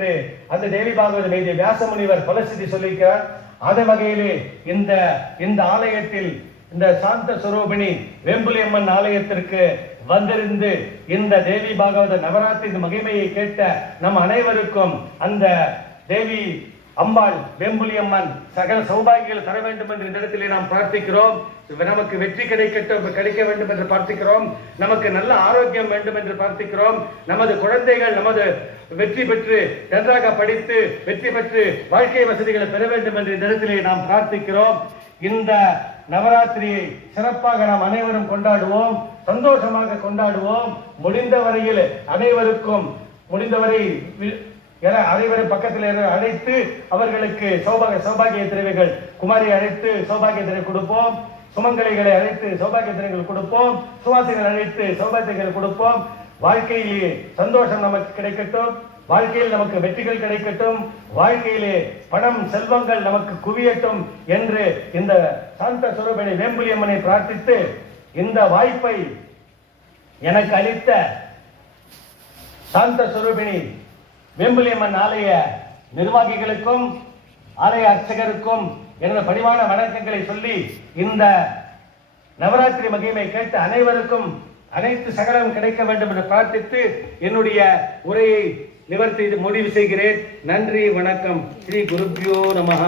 என்று அந்த தேவி பாகவத மீது வியாச முனிவர் பலசிதி சொல்லியிருக்கிறார். அந்த வகையிலே இந்த ஆலயத்தில் இந்த சாந்த சுரூபிணி வேம்புலியம்மன் ஆலயத்திற்கு வந்திருந்து இந்த தேவி பாகவத நவராத்திரி மகிமையை கேட்ட நம் அனைவருக்கும் அந்த தேவி அம்பாள் வேம்புலியம்மன் சகல சௌபாகியங்கள் தர வேண்டும் என்று இந்த இடத்திலே நாம் பிரார்த்திக்கிறோம். நமக்கு வெற்றி கிடைக்க வேண்டும் என்று பிரார்த்திக்கிறோம். நமக்கு நல்ல ஆரோக்கியம் வேண்டும் என்று பிரார்த்திக்கிறோம். நமது குழந்தைகள் வெற்றி பெற்று நன்றாக படித்து வெற்றி பெற்று வாழ்க்கை வசதிகளை பெற வேண்டும் என்று இந்த இடத்திலே நாம் பிரார்த்திக்கிறோம். இந்த நவராத்திரியை சிறப்பாக நாம் அனைவரும் கொண்டாடுவோம், சந்தோஷமாக கொண்டாடுவோம். முடிந்த வரையில் அனைவருக்கும் முடிந்தவரை அனைவரும் பக்கத்தில் அழைத்து அவர்களுக்கு சௌபாகிய திரைவைகள் குமாரியை அழைத்து சௌபாகிய திரை கொடுப்போம், சுமங்கலிகளை அழைத்து சௌபாகிய திரைகள் கொடுப்போம், சுவாசிகள் அழைத்து சௌபாகியங்கள் கொடுப்போம். வாழ்க்கையிலே சந்தோஷம் நமக்கு கிடைக்கட்டும், வாழ்க்கையில் நமக்கு வெற்றிகள் கிடைக்கட்டும், வாழ்க்கையிலே பணம் செல்வங்கள் நமக்கு குவியட்டும் என்று இந்த சாந்த சுரூபிணி வேம்புலியம்மனை பிரார்த்தித்து இந்த வாய்ப்பை எனக்கு அளித்த சாந்த சுரூபிணி வேம்புலியம்மன் ஆலய நிர்வாகிகளுக்கும் ஆலய அர்ச்சகருக்கும் எனது பணிவான வணக்கங்களை சொல்லி இந்த நவராத்திரி மகிமை கேட்டு அனைவருக்கும் அனைத்து சகலம் கிடைக்க வேண்டும் என்று பிரார்த்தித்து என்னுடைய உரையை நிவர்த்தி முடிவு செய்கிறேன். நன்றி, வணக்கம். ஸ்ரீ குருப்யோ நமஹ.